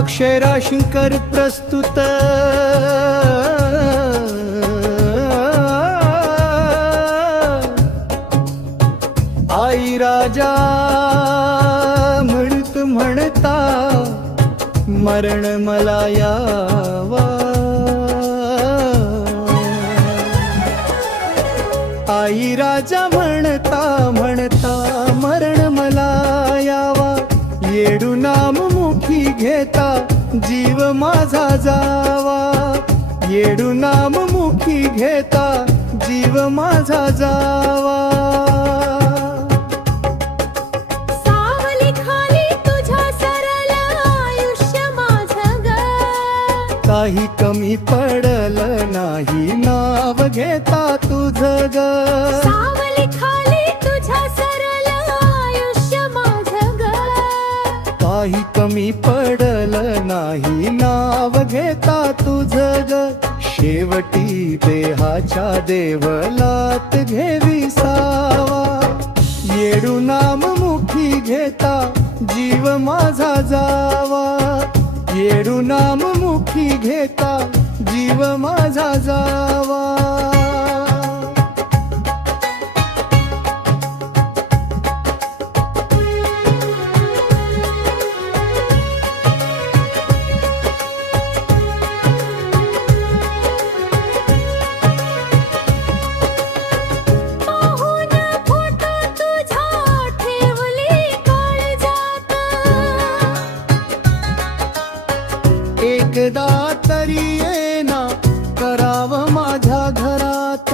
अक्षरा शंकर प्रस्तुत आई राजा म्हणत म्हणता मरण मला यावा। आई राजा म्हणता म्हणता मरण मला यावा। येडू नाम मुखी घेता जीव माझा जावा। येडू नाम मुखी घेता जीव माझा जावा। सावली खाली तुझ्या सरल आयुष्य माझं ग। काही कमी पडल नाही नाव घेता तुझं ग। सावली खाली तुझ्या सरल आयुष्य माझं ग। काही कमी पडल नाही नाव घेता तुझं ग। शेवटी देहाच्या देवलात घेवी सावा। येडू नाम मुखी घेता जीव माझा जावा। येडू नाम मुखी घेता जीव माझा जावा। पाहून फोटो तुझा ठेवली काळजात। एकदा तरी येना करावं माझ्या घरात।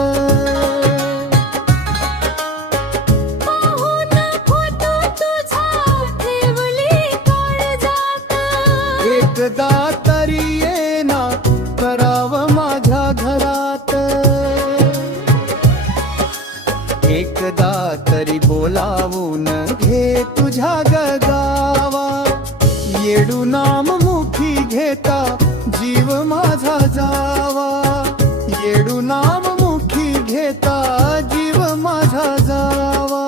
पाहून फोटो तुझा ठेवली काळजात। एकदा तरी येना करावं माझ्या घरात। एकदा तरी बोलावून घे तुझ्या गावा। येडू नाम मुखी घेता जीव माझा जावा। येडू नाम मुखी घेता जीव माझा जावा।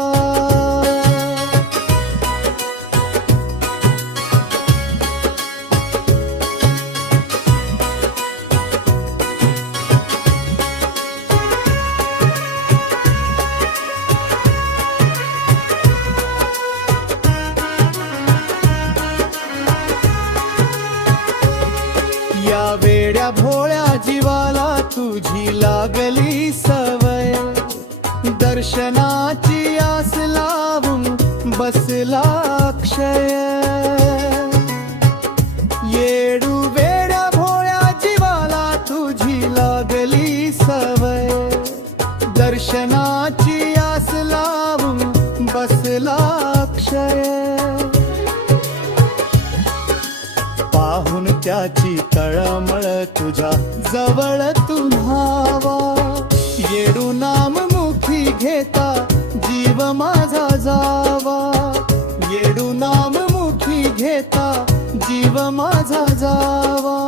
या वेड्या भोळ्या जीवाला तुझी लागली सवय। दर्शनाची आस लावून बसला अक्षय। येडू वेड्या भोळ्या जीवाला तुझी लागली सवय। दर्शनाची आस लावून बसला अक्षय। पाहून त्याची तळमळ तुझ्या जवळ तू न्हावा। येडू नाम मुखी घेता जीव माझा जावा। येडू नाम मुखी घेता जीव माझा जावा।